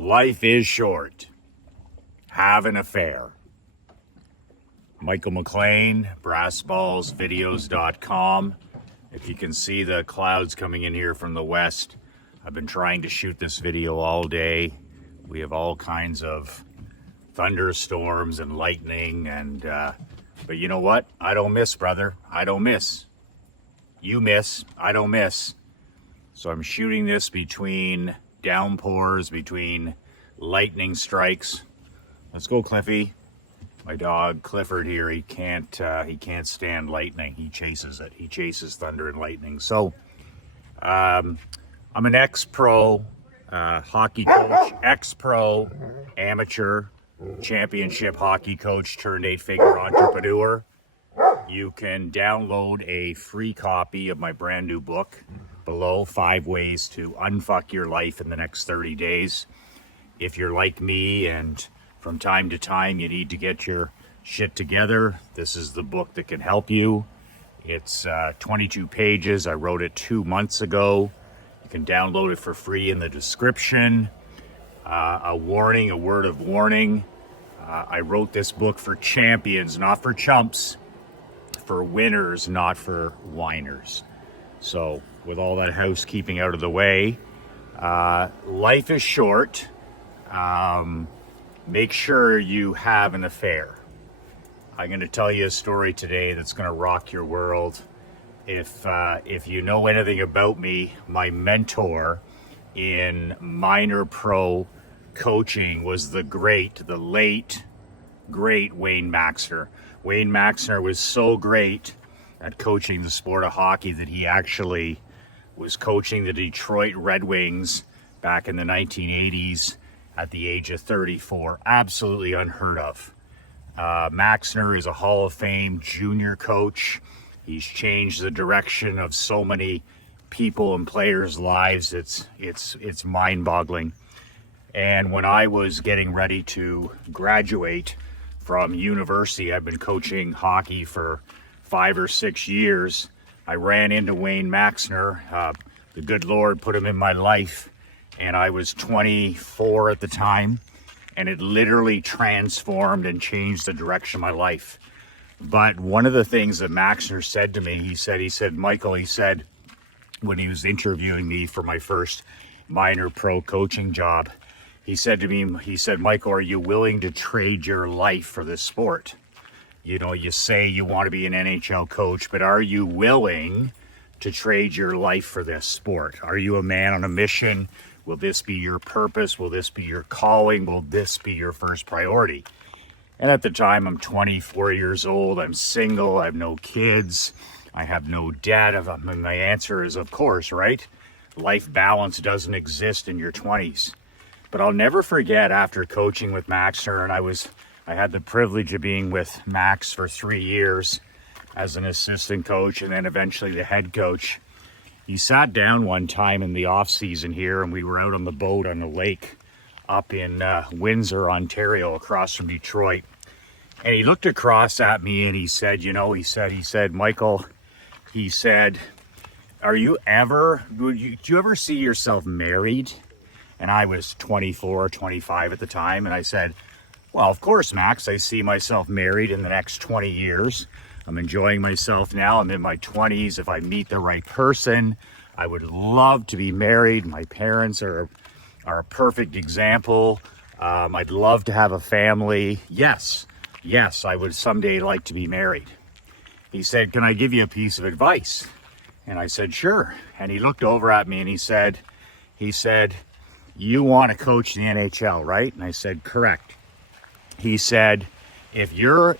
Life is short. Have an affair. Michael McLean, brassballsvideos.com. If you can see the clouds coming in here from the west, I've been trying to shoot this video all day. We have all kinds of thunderstorms and lightning, and but you know what? I don't miss, brother. I don't miss. You miss. I don't miss. So I'm shooting this between downpours, between lightning strikes. Let's go, Cliffy. My dog Clifford here, he can't stand lightning. He chases it. He chases thunder and lightning. So I'm an ex-pro hockey coach, ex-pro amateur championship hockey coach turned 8-figure entrepreneur. You can download a free copy of my brand new book below, 5 ways to unfuck your life in the next 30 days. If you're like me and from time to time you need to get your shit together, this is the book that can help you. It's 22 pages. I wrote it 2 months ago. You can download it for free in the description. A warning, a word of warning. I wrote this book for champions, not for chumps, for winners, not for whiners. So with all that housekeeping out of the way, life is short. Make sure you have an affair. I'm going to tell you a story today that's going to rock your world. If you know anything about me, my mentor in minor pro coaching was the late, great Wayne Maxner. Wayne Maxner was so great at coaching the sport of hockey that he actually was coaching the Detroit Red Wings back in the 1980s at the age of 34. Absolutely unheard of. Maxner is a Hall of Fame junior coach. He's changed the direction of so many people and players' lives. It's mind-boggling. And when I was getting ready to graduate from university, I've been coaching hockey for 5 or 6 years. I ran into Wayne Maxner. The good Lord put him in my life, and I was 24 at the time, and it literally transformed and changed the direction of my life. But one of the things that Maxner said to me, he said, Michael, he said, when he was interviewing me for my first minor pro coaching job, he said to me, Michael, are you willing to trade your life for this sport? You know, you say you want to be an NHL coach, but are you willing to trade your life for this sport? Are you a man on a mission? Will this be your purpose? Will this be your calling? Will this be your first priority? And at the time, I'm 24 years old. I'm single. I have no kids. I have no debt. And my answer is, of course, right? Life balance doesn't exist in your 20s. But I'll never forget, after coaching with Maxner, and I had the privilege of being with Max for 3 years as an assistant coach and then eventually the head coach. He sat down one time in the off season here, and we were out on the boat on the lake up in Windsor, Ontario, across from Detroit. And he looked across at me and he said, Michael, he said, do you ever see yourself married? And I was 24, 25 at the time. And I said, well, of course, Max, I see myself married in the next 20 years. I'm enjoying myself now. I'm in my 20s. If I meet the right person, I would love to be married. My parents are a perfect example. I'd love to have a family. Yes, I would someday like to be married. He said, can I give you a piece of advice? And I said, sure. And he looked over at me and he said, you want to coach the NHL, right? And I said, correct. He said, if you're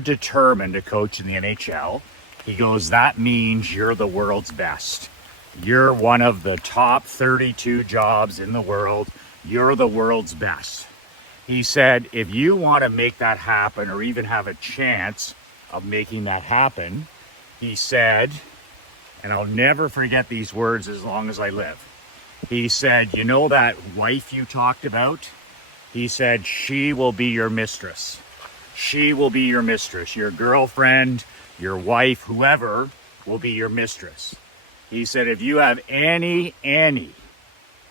determined to coach in the NHL, he goes, that means you're the world's best. You're one of the top 32 jobs in the world. You're the world's best. He said, if you want to make that happen or even have a chance of making that happen, he said, and I'll never forget these words as long as I live. He said, you know that wife you talked about? He said, she will be your mistress. She will be your mistress. Your girlfriend, your wife, whoever will be your mistress. He said, if you have any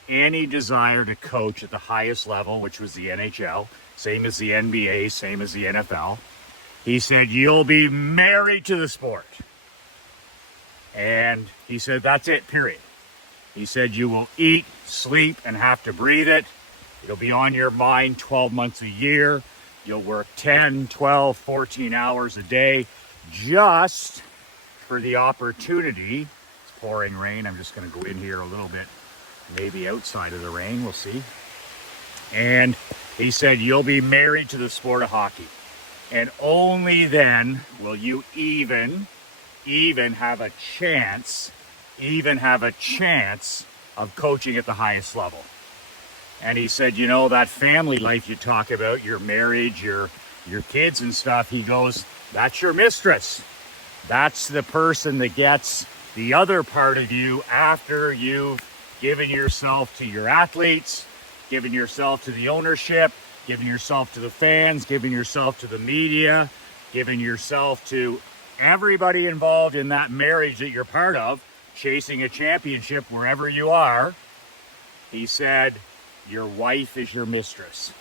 any desire to coach at the highest level, which was the NHL, same as the NBA, same as the NFL, he said, you'll be married to the sport. And he said, that's it, period. He said, you will eat, sleep, and have to breathe it. It'll be on your mind 12 months a year. You'll work 10, 12, 14 hours a day just for the opportunity. It's pouring rain. I'm just going to go in here a little bit, maybe outside of the rain. We'll see. And he said, you'll be married to the sport of hockey. And only then will you even have a chance of coaching at the highest level. And he said, you know, that family life you talk about, your marriage, your kids and stuff, he goes, that's your mistress. That's the person that gets the other part of you after you've given yourself to your athletes, given yourself to the ownership, given yourself to the fans, given yourself to the media, given yourself to everybody involved in that marriage that you're part of, chasing a championship wherever you are. He said, your wife is your mistress.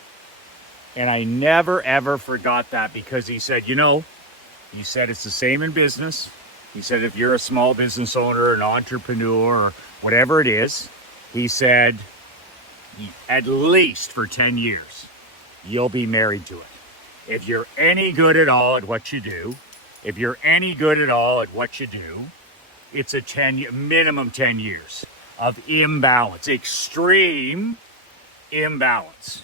And I never, ever forgot that, because he said, you know, he said it's the same in business. He said, if you're a small business owner, an entrepreneur, or whatever it is, he said, at least for 10 years, you'll be married to it. If you're any good at all at what you do, it's a minimum 10 years of imbalance, extreme imbalance.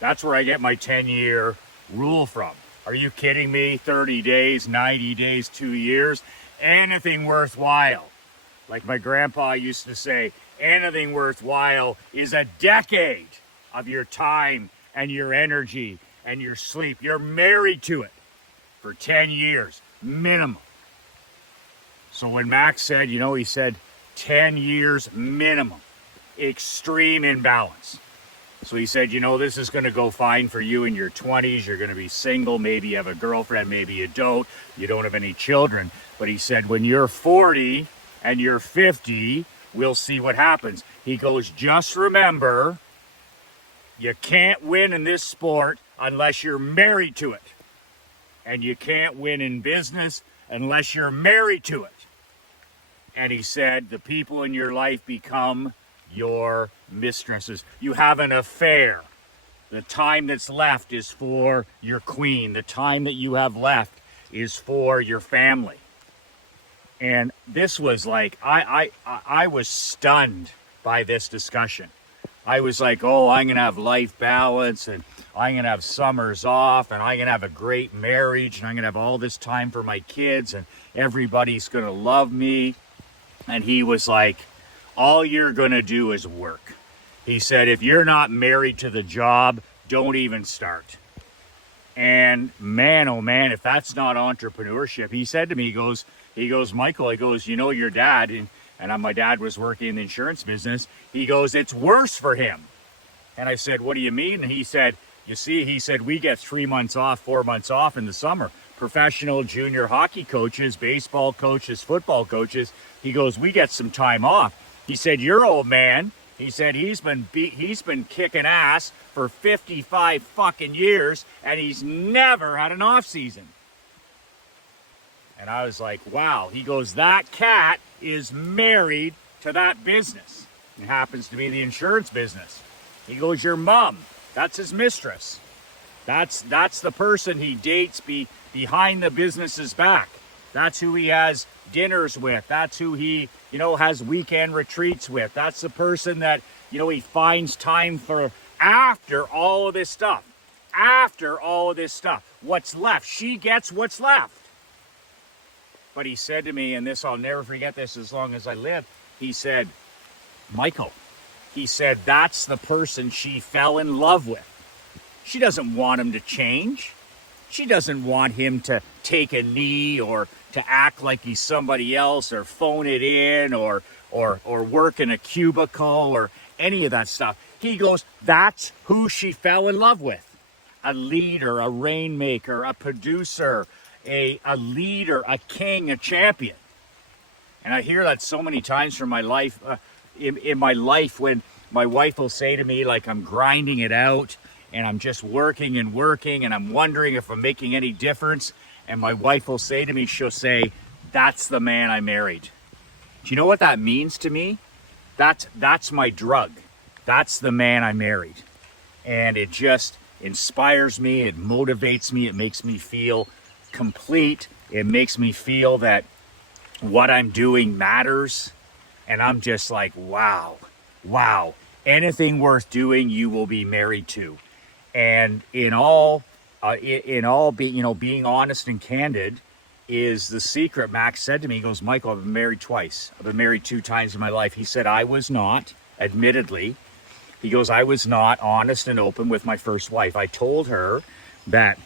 That's where I get my 10-year rule from. Are you kidding me? 30 days, 90 days, 2 years, anything worthwhile. Like my grandpa used to say, anything worthwhile is a decade of your time and your energy and your sleep. You're married to it for 10 years, minimum. So when Max said, you know, he said 10 years minimum, extreme imbalance. So he said, you know, this is going to go fine for you in your 20s. You're going to be single. Maybe you have a girlfriend. Maybe you don't. You don't have any children. But he said, when you're 40 and you're 50, we'll see what happens. He goes, just remember, you can't win in this sport unless you're married to it. And you can't win in business unless you're married to it. And he said, the people in your life become your mistresses. You have an affair. The time that's left is for your queen. The time that you have left is for your family. And this was like, I was stunned by this discussion. I was like, oh, I'm going to have life balance, and I'm going to have summers off, and I'm going to have a great marriage, and I'm going to have all this time for my kids, and everybody's going to love me. And he was like, all you're going to do is work. He said, if you're not married to the job, don't even start. And man, oh man, if that's not entrepreneurship. He said to me, he goes, Michael, he goes, you know, your dad, and my dad was working in the insurance business. He goes, it's worse for him. And I said, what do you mean? And he said, you see, he said, we get 3 months off, 4 months off in the summer. Professional junior hockey coaches, baseball coaches, football coaches. He goes, we get some time off. He said, your old man, he said, he's been kicking ass for 55 fucking years, and he's never had an off season. And I was like, wow. He goes, that cat is married to that business. It happens to be the insurance business. He goes, your mom, that's his mistress. That's the person he dates behind the business's back. That's who he has dinners with. That's who he, has weekend retreats with. That's the person that, he finds time for after all of this stuff. After all of this stuff. What's left? She gets what's left. But he said to me, and this, I'll never forget this as long as I live. He said, Michael, he said, that's the person she fell in love with. She doesn't want him to change. She doesn't want him to take a knee or to act like he's somebody else or phone it in or work in a cubicle or any of that stuff. He goes, that's who she fell in love with. A leader, a rainmaker, a producer, a leader, a king, a champion. And I hear that so many times from my life, in my life when my wife will say to me, like, I'm grinding it out and I'm just working and working and I'm wondering if I'm making any difference. And my wife will say to me, she'll say, that's the man I married. Do you know what that means to me? That's my drug. That's the man I married. And it just inspires me, it motivates me, it makes me feel complete. It makes me feel that what I'm doing matters. And I'm just like, wow, anything worth doing, you will be married to. And in all being honest and candid is the secret. Max said to me, he goes, Michael, I've been married twice. I've been married 2 times in my life. He said, I was not, admittedly, he goes, I was not honest and open with my first wife. I told her that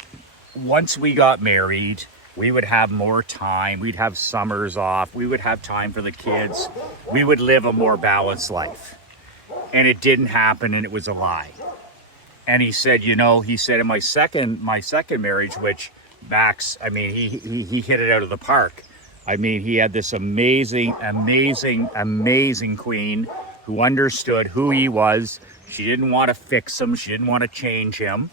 once we got married, we would have more time. We'd have summers off. We would have time for the kids. We would live a more balanced life. And it didn't happen, and it was a lie. And he said, he said in my second marriage, which Max, I mean, he hit it out of the park. I mean, he had this amazing queen who understood who he was. She didn't want to fix him. She didn't want to change him.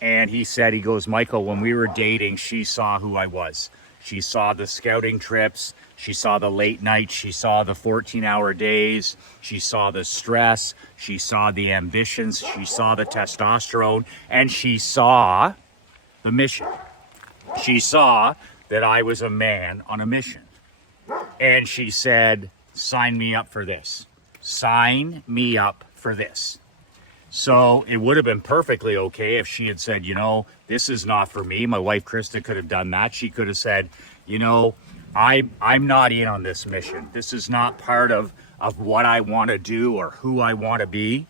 And he goes, Michael, when we were dating, she saw who I was. She saw the scouting trips. She saw the late nights. She saw the 14-hour days. She saw the stress. She saw the ambitions. She saw the testosterone. And she saw the mission. She saw that I was a man on a mission. And she said, sign me up for this. Sign me up for this. So it would have been perfectly okay if she had said, this is not for me. My wife, Krista, could have done that. She could have said, I'm not in on this mission. This is not part of what I want to do or who I want to be.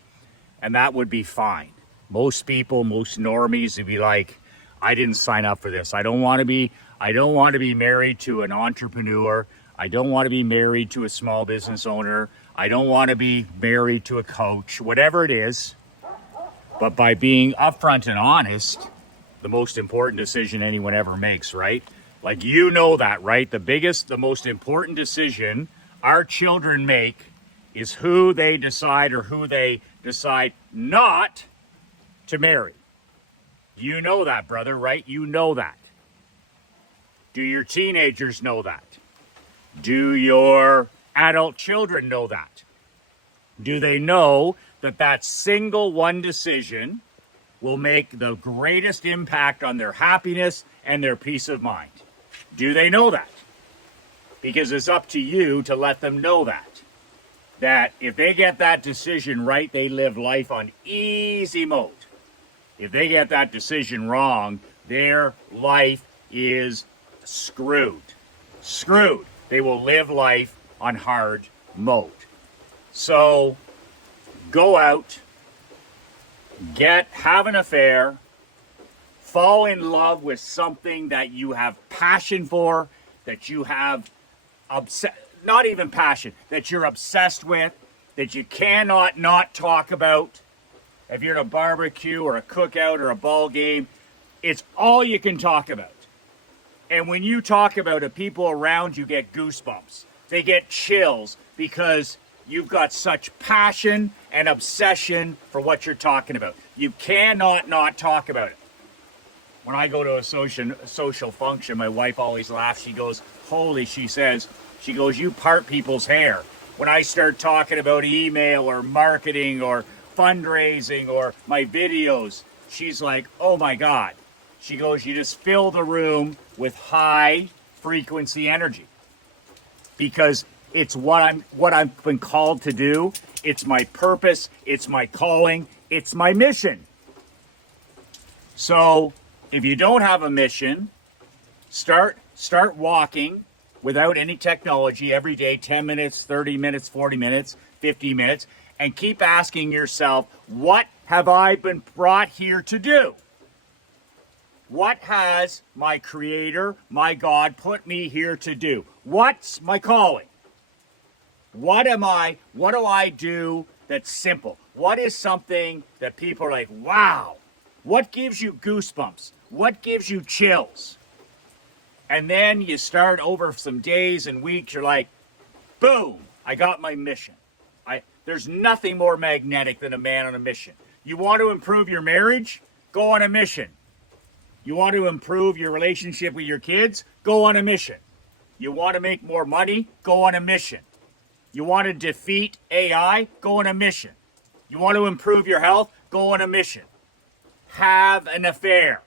And that would be fine. Most people, most normies would be like, I didn't sign up for this. I don't want to be married to an entrepreneur. I don't want to be married to a small business owner. I don't want to be married to a coach, whatever it is. But by being upfront and honest, the most important decision anyone ever makes, right? Like, that, right? The most important decision our children make is who they decide or who they decide not to marry. You know that, brother, right? You know that. Do your teenagers know that? Do your adult children know that? Do they know that single one decision will make the greatest impact on their happiness and their peace of mind? Do they know that? Because it's up to you to let them know that if they get that decision right, they live life on easy mode. If they get that decision wrong, their life is screwed. They will live life on hard mode. So go out, have an affair, fall in love with something that you have passion for, that you have not even passion, that you're obsessed with, that you cannot not talk about. If you're at a barbecue or a cookout or a ball game, it's all you can talk about. And when you talk about it, people around you get goosebumps. They get chills because you've got such passion and obsession for what you're talking about. You cannot not talk about it. When I go to a social function, my wife always laughs. She goes, she goes, you part people's hair. When I start talking about email or marketing or fundraising or my videos, she's like, oh my God. She goes, you just fill the room with high frequency energy because it's what I've been called to do. It's my purpose. It's my calling. It's my mission. So if you don't have a mission, start walking without any technology every day, 10 minutes, 30 minutes, 40 minutes, 50 minutes, and keep asking yourself, what have I been brought here to do? What has my Creator, my God, put me here to do? What's my calling? What do I do that's simple? What is something that people are like, wow? What gives you goosebumps? What gives you chills? And then you start over some days and weeks, you're like, boom, I got my mission. There's nothing more magnetic than a man on a mission. You want to improve your marriage? Go on a mission. You want to improve your relationship with your kids? Go on a mission. You want to make more money? Go on a mission. You want to defeat AI? Go on a mission. You want to improve your health? Go on a mission. Have an affair.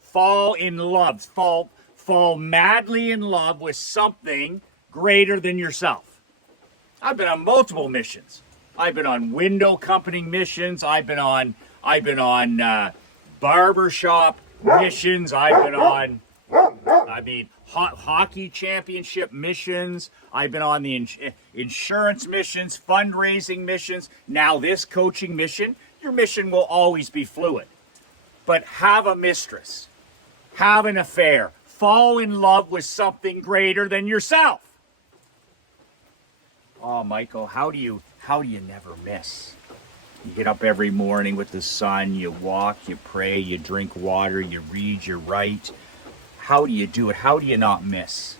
Fall in love. Fall madly in love with something greater than yourself. I've been on multiple missions. I've been on window company missions. I've been on barbershop missions. I've been on, hockey championship missions. I've been on the insurance missions, fundraising missions. Now this coaching mission. Your mission will always be fluid. But have a mistress. Have an affair. Fall in love with something greater than yourself. Oh, Michael, how do you never miss? You get up every morning with the sun, you walk, you pray, you drink water, you read, you write. How do you do it? How do you not miss?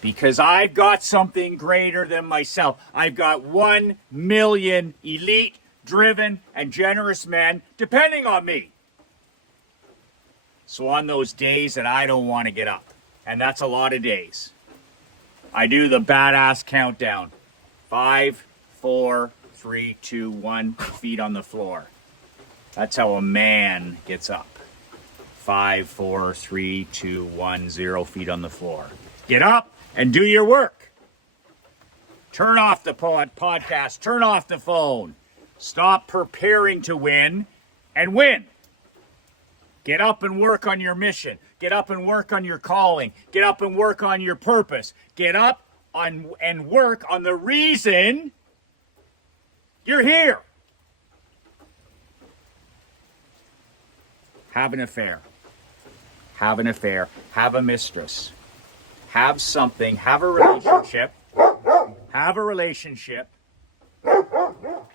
Because I've got something greater than myself. I've got 1 million elite, driven, and generous men depending on me. So on those days that I don't want to get up, and that's a lot of days, I do the badass countdown. 5, 4, 3, 2, 1, feet on the floor. That's how a man gets up. 5, 4, 3, 2, 1, 0 feet on the floor. Get up and do your work. Turn off the podcast. Turn off the phone. Stop preparing to win and win. Get up and work on your mission. Get up and work on your calling. Get up and work on your purpose. Get up and work on the reason you're here. Have an affair. Have an affair. Have a mistress. Have something. Have a relationship. Have a relationship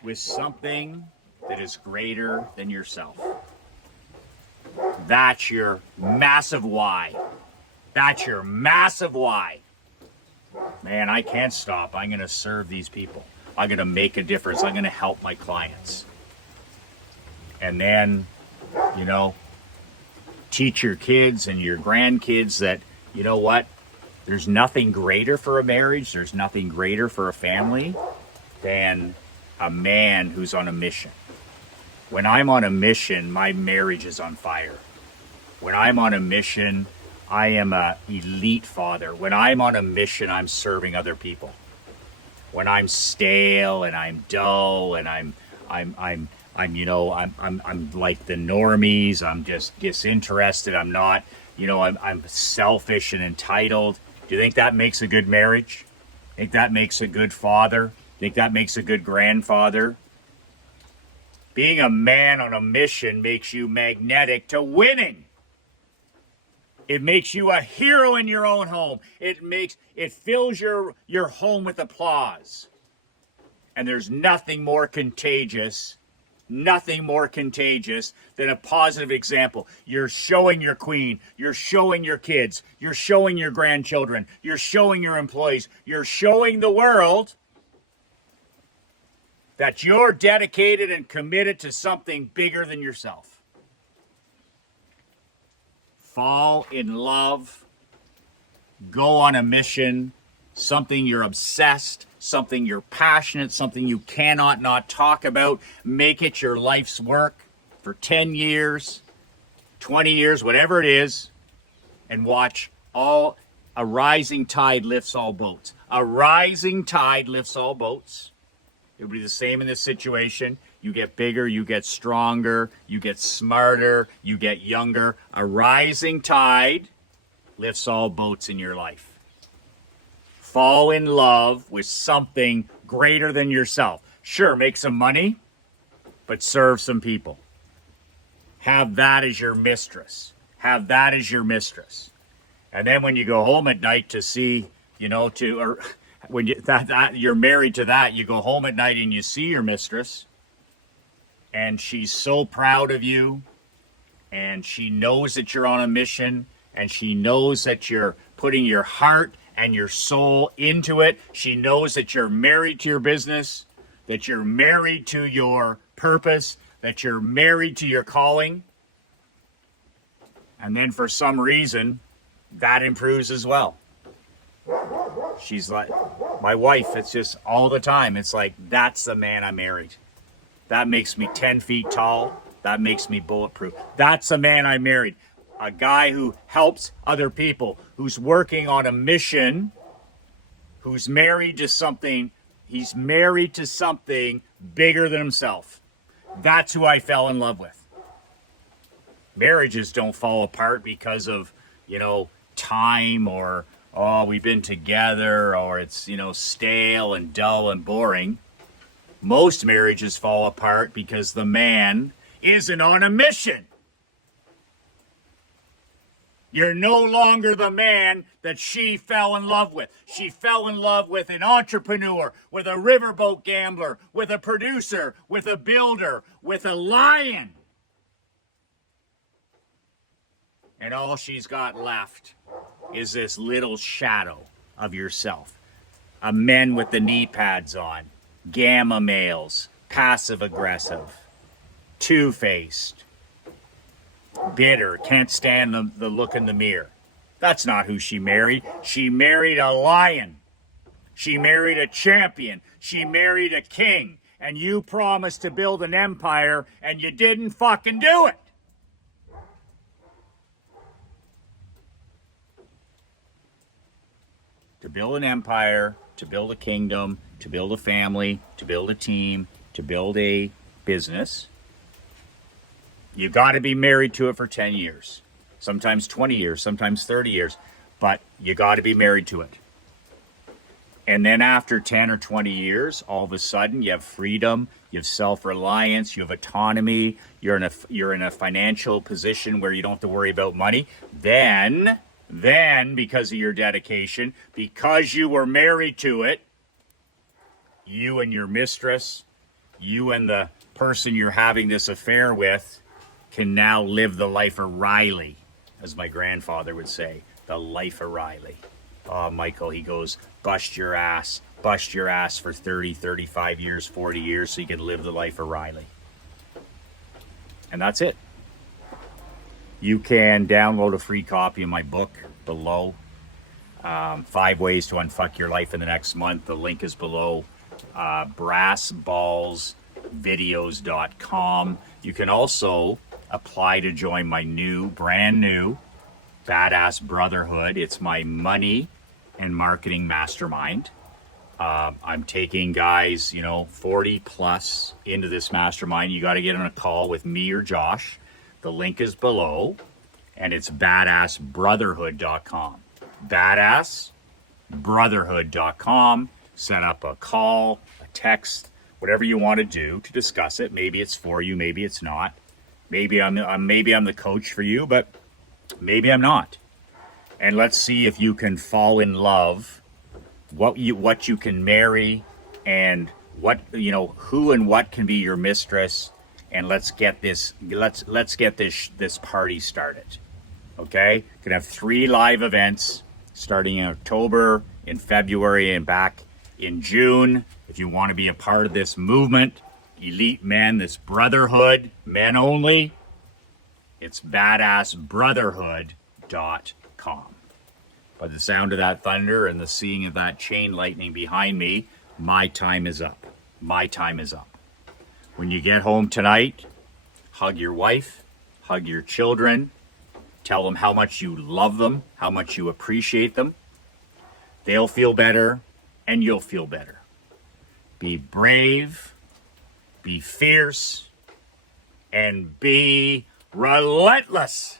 with something that is greater than yourself. That's your massive why. That's your massive why. Man, I can't stop. I'm going to serve these people. I'm going to make a difference. I'm going to help my clients. And then, teach your kids and your grandkids that, you know what? There's nothing greater for a marriage. There's nothing greater for a family than a man who's on a mission. When I'm on a mission, my marriage is on fire. When I'm on a mission, I am an elite father. When I'm on a mission, I'm serving other people. When I'm stale and I'm dull and I'm like the normies. I'm just disinterested. I'm not, I'm selfish and entitled. Do you think that makes a good marriage? Think that makes a good father? Think that makes a good grandfather? Being a man on a mission makes you magnetic to winning. It makes you a hero in your own home. It fills your home with applause. And there's nothing more contagious than a positive example. You're showing your queen, you're showing your kids, you're showing your grandchildren, you're showing your employees, you're showing the world that you're dedicated and committed to something bigger than yourself. Fall in love, go on a mission, something you're obsessed, something you're passionate, something you cannot not talk about. Make it your life's work for 10 years, 20 years, whatever it is, and watch a rising tide lifts all boats. A rising tide lifts all boats. It'll be the same in this situation. You get bigger, you get stronger, you get smarter, you get younger. A rising tide lifts all boats in your life. Fall in love with something greater than yourself. Sure, make some money, but serve some people. Have that as your mistress. Have that as your mistress. And then when you go home at night to see, when you're married to that, you go home at night and you see your mistress, and she's so proud of you, and she knows that you're on a mission, and she knows that you're putting your heart and your soul into it. She knows that you're married to your business. that you're married to your purpose, that you're married to your calling. And then for some reason, that improves as well. She's like, my wife, it's just all the time. It's like, that's the man I married. That makes me 10 feet tall. That makes me bulletproof. That's the man I married. A guy who helps other people, who's working on a mission, who's married to something. He's married to something bigger than himself. That's who I fell in love with. Marriages don't fall apart because of, time or, oh, we've been together, or it's, stale and dull and boring. Most marriages fall apart because the man isn't on a mission. You're no longer the man that she fell in love with. She fell in love with an entrepreneur, with a riverboat gambler, with a producer, with a builder, with a lion. And all she's got left is this little shadow of yourself. A men with the knee pads on, gamma males, passive aggressive, two-faced, bitter, can't stand the look in the mirror. That's not who she married. She married a lion. She married a champion. She married a king. And you promised to build an empire, and you didn't fucking do it. To build an empire, to build a kingdom, to build a family, to build a team, to build a business, you got to be married to it for 10 years, sometimes 20 years, sometimes 30 years, but you got to be married to it. And then after 10 or 20 years, all of a sudden you have freedom, you have self-reliance, you have autonomy, you're in a financial position where you don't have to worry about money. Then because of your dedication, because you were married to it, you and your mistress, you and the person you're having this affair with, can now live the life of Riley, as my grandfather would say, the life of Riley. Oh, Michael, he goes, bust your ass for 30, 35 years, 40 years so you can live the life of Riley. And that's it. You can download a free copy of my book below. 5 Ways to Unfuck Your Life in the Next Month. The link is below. brassballsvideos.com. You can also apply to join my brand new badass Brotherhood. It's my money and marketing mastermind. I'm taking guys, 40 plus into this mastermind. You got to get on a call with me or Josh. The link is below, and it's badassbrotherhood.com. Badassbrotherhood.com. Set up a call, a text, whatever you want to do to discuss it. Maybe it's for you, maybe it's not. Maybe I'm the coach for you, but maybe I'm not. And let's see if you can fall in love, what you can marry, and what who and what can be your mistress. And let's get this party started. Okay? Gonna have 3 live events starting in October, in February, and back in June. If you want to be a part of this movement, elite men, this brotherhood, men only, it's badassbrotherhood.com. By the sound of that thunder and the seeing of that chain lightning behind me, my time is up. My time is up. When you get home tonight, hug your wife, hug your children, tell them how much you love them, how much you appreciate them. They'll feel better, and you'll feel better. Be brave, be fierce, and be relentless.